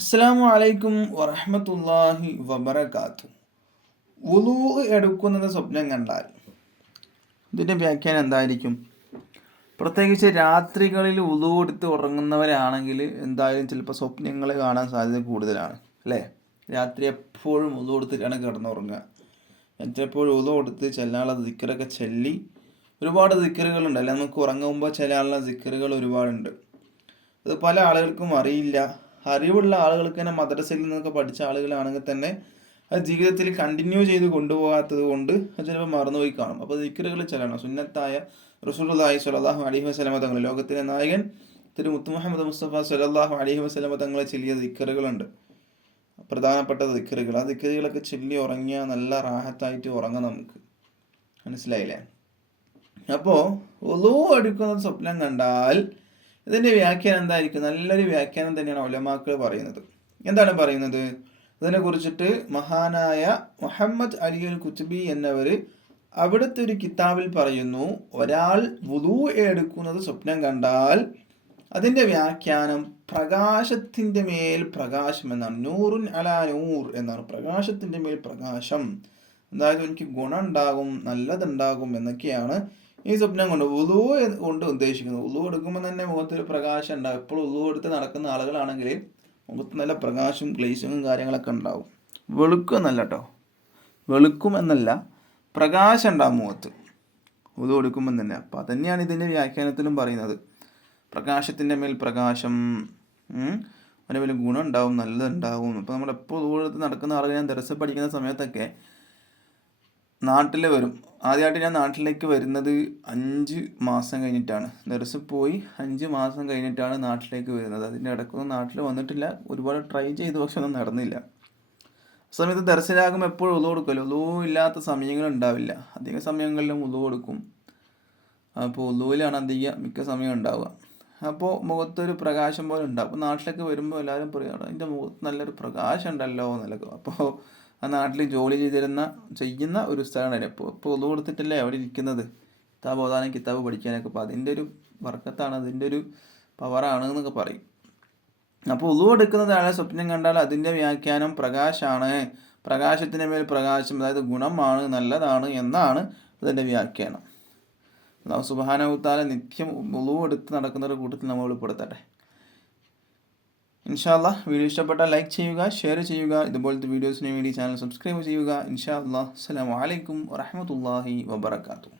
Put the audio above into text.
അസ്സാം അലൈക്കും വറഹമത്തല്ലാഹി വബർക്കാത്തു ഉലൂ എടുക്കുന്നത് സ്വപ്നം കണ്ടാൽ. ഇതിന്റെ വ്യാഖ്യാനം എന്തായിരിക്കും? പ്രത്യേകിച്ച് രാത്രികളിൽ ഉലു എടുത്ത് ഉറങ്ങുന്നവരാണെങ്കിൽ എന്തായാലും ചിലപ്പോൾ സ്വപ്നങ്ങൾ കാണാൻ സാധ്യത കൂടുതലാണ് അല്ലേ? രാത്രി എപ്പോഴും ഉലു എടുത്തിട്ടാണ് കിടന്നുറങ്ങുക. ചിലപ്പോഴും ഉലു എടുത്ത് ചെല്ലാനുള്ള ദിക്കറൊക്കെ ചെല്ലി ഒരുപാട് ദിക്കറുകളുണ്ട്. അല്ലെ? നമുക്ക് ഉറങ്ങുമ്പോൾ ചെല്ലാനുള്ള ദിക്കറുകൾ ഒരുപാടുണ്ട്. അത് പല ആളുകൾക്കും അറിയില്ല. അറിവുള്ള ആളുകൾക്ക് തന്നെ മദ്രസയിൽ നിന്നൊക്കെ പഠിച്ച ആളുകളാണെങ്കിൽ തന്നെ അത് ജീവിതത്തിൽ കണ്ടിന്യൂ ചെയ്ത് കൊണ്ടുപോകാത്തത് കൊണ്ട് ചിലപ്പോൾ മറന്നുപോയി കാണും. അപ്പോൾ ദിക്കറുകൾ ചെല്ലണം സുന്നത്തായ റസൂലുള്ളാഹി സ്വല്ലല്ലാഹു അലൈഹി വസല്ലമ തങ്ങൾ ലോകത്തിലെ നായകൻ തിരു മുത്തു മുഹമ്മദ് മുസ്തഫ സ്വല്ലല്ലാഹു അലൈഹി വസല്ലമ തങ്ങളെ ചെല്ലിയ ദിക്കറുകളുണ്ട് പ്രധാനപ്പെട്ട ദിക്കറുകൾ ആ ദിക്കറുകളൊക്കെ ചൊല്ലി ഉറങ്ങിയാൽ നല്ല റാഹത്തായിട്ട് ഉറങ്ങാം നമുക്ക്. മനസ്സിലായില്ലേ? അപ്പോൾ ഒലോ അടുക്കുന്ന സ്വപ്നം കണ്ടാൽ ഇതിന്റെ വ്യാഖ്യാനം എന്തായിരിക്കും? നല്ലൊരു വ്യാഖ്യാനം തന്നെയാണ് ഒലമാക്കൾ പറയുന്നത്. എന്താണ് പറയുന്നത്? ഇതിനെ കുറിച്ചിട്ട് മഹാനായ മുഹമ്മദ് അലി അൽ കുത്തുബി എന്നവർ അവിടുത്തെ ഒരു കിതാബിൽ പറയുന്നു ഒരാൾ വുതു എടുക്കുന്നത് സ്വപ്നം കണ്ടാൽ അതിന്റെ വ്യാഖ്യാനം പ്രകാശത്തിന്റെ മേൽ പ്രകാശം എന്നാണ്. നൂറുൻ അലാ നൂർ എന്നാണ്. പ്രകാശത്തിന്റെ മേൽ പ്രകാശം. അതായത് എനിക്ക് ഗുണം ഉണ്ടാകും നല്ലതുണ്ടാകും എന്നൊക്കെയാണ് ഈ സ്വപ്നം കൊണ്ട് ഉളു കൊണ്ട് ഉദ്ദേശിക്കുന്നു. ഉളു എടുക്കുമ്പോൾ തന്നെ മുഖത്തൊരു പ്രകാശം ഉണ്ടാകും എപ്പോഴും ഉളു എടുത്ത് നടക്കുന്ന ആളുകളാണെങ്കിൽ മുഖത്ത് നല്ല പ്രകാശം ഗ്ലേസിങ്ങും കാര്യങ്ങളൊക്കെ ഉണ്ടാവും. വെളുക്കും എന്നല്ല കേട്ടോ വെളുക്കും എന്നല്ല പ്രകാശം ഉണ്ടാകും മുഖത്ത്. ഉളു എടുക്കുമ്പോൾ തന്നെ. അപ്പം അതന്നെയാണ് ഇതിന്റെ വ്യാഖ്യാനത്തിലും പറയുന്നത്. പ്രകാശത്തിന്റെ മേൽ പ്രകാശം അതിന് വലിയ ഗുണം ഉണ്ടാവും നല്ലതുണ്ടാവും അപ്പോൾ നമ്മൾ എപ്പോൾ ഉളു എടുത്ത് നടക്കുന്ന ആളുകൾ ഞാൻ ദർശ പഠിക്കുന്ന സമയത്തൊക്കെ നാട്ടിൽ വരും. ആദ്യമായിട്ട് ഞാൻ നാട്ടിലേക്ക് വരുന്നത് അഞ്ച് മാസം കഴിഞ്ഞിട്ടാണ്. ദർസ് പോയി അഞ്ച് മാസം കഴിഞ്ഞിട്ടാണ് നാട്ടിലേക്ക് വരുന്നത്. അതിന്റെ ഇടയ്ക്കൊന്നും നാട്ടിൽ വന്നിട്ടില്ല. ഒരുപാട് ട്രൈ ചെയ്തു പക്ഷെ ഒന്നും നടന്നില്ല. സമയത്ത് ദർശനാകുമ്പോൾ എപ്പോഴും ഉളു കൊടുക്കുമല്ലോ ഉളു ഇല്ലാത്ത സമയങ്ങൾ ഉണ്ടാവില്ല. അധിക സമയങ്ങളിലും ഉളു കൊടുക്കും. അപ്പോൾ ഉളുവിലാണ് അധിക മിക്ക സമയം ഉണ്ടാവുക. അപ്പോൾ മുഖത്തൊരു പ്രകാശം പോലെ ഉണ്ടാവും. അപ്പോൾ നാട്ടിലേക്ക് വരുമ്പോൾ എല്ലാവരും പറയുകയാണ് എന്റെ മുഖത്ത് നല്ലൊരു പ്രകാശം ഉണ്ടല്ലോ എന്നൊക്കെ. അപ്പോൾ ആ നാട്ടിൽ ജോലി ചെയ്തിരുന്ന ചെയ്യുന്ന ഒരു സ്ഥലമാണ് ഇപ്പോൾ ഇപ്പോൾ ഒതു കൊടുത്തിട്ടല്ലേ അവിടെ ഇരിക്കുന്നത്? കിതാബ് ഓതാനും കിതാബ് പഠിക്കാനൊക്കെ അപ്പോൾ അതിന്റെ ഒരു വർക്കത്താണ് അതിന്റെ ഒരു പവറാണ് എന്നൊക്കെ പറയും. അപ്പോൾ ഒതു എടുക്കുന്നത് ആളെ സ്വപ്നം കണ്ടാൽ അതിന്റെ വ്യാഖ്യാനം പ്രകാശമാണ് പ്രകാശത്തിന്റെ മേൽ പ്രകാശം അതായത് ഗുണമാണ് നല്ലതാണ് എന്നാണ് അതിന്റെ വ്യാഖ്യാനം. സുബാനവുത്താല നിത്യം ഒതു എടുത്ത് നടക്കുന്ന ഒരു കൂട്ടത്തിൽ നമ്മൾ ഉൾപ്പെടുത്തട്ടെ ഇൻഷാല്ല വീഡിയോ ഇഷ്ടപ്പെട്ടാൽ ലൈക്ക് ചെയ്യുക ഷെയർ ചെയ്യുക ഇതുപോലത്തെ വീഡിയോസിന് വേണ്ടി ചാനൽ സബ്സ്ക്രൈബ് ചെയ്യുക. ഇൻഷാ അല്ലാ അസ്സലാമു അലൈക്കും വറഹമത്തല്ലാഹി വബർക്കാത്തു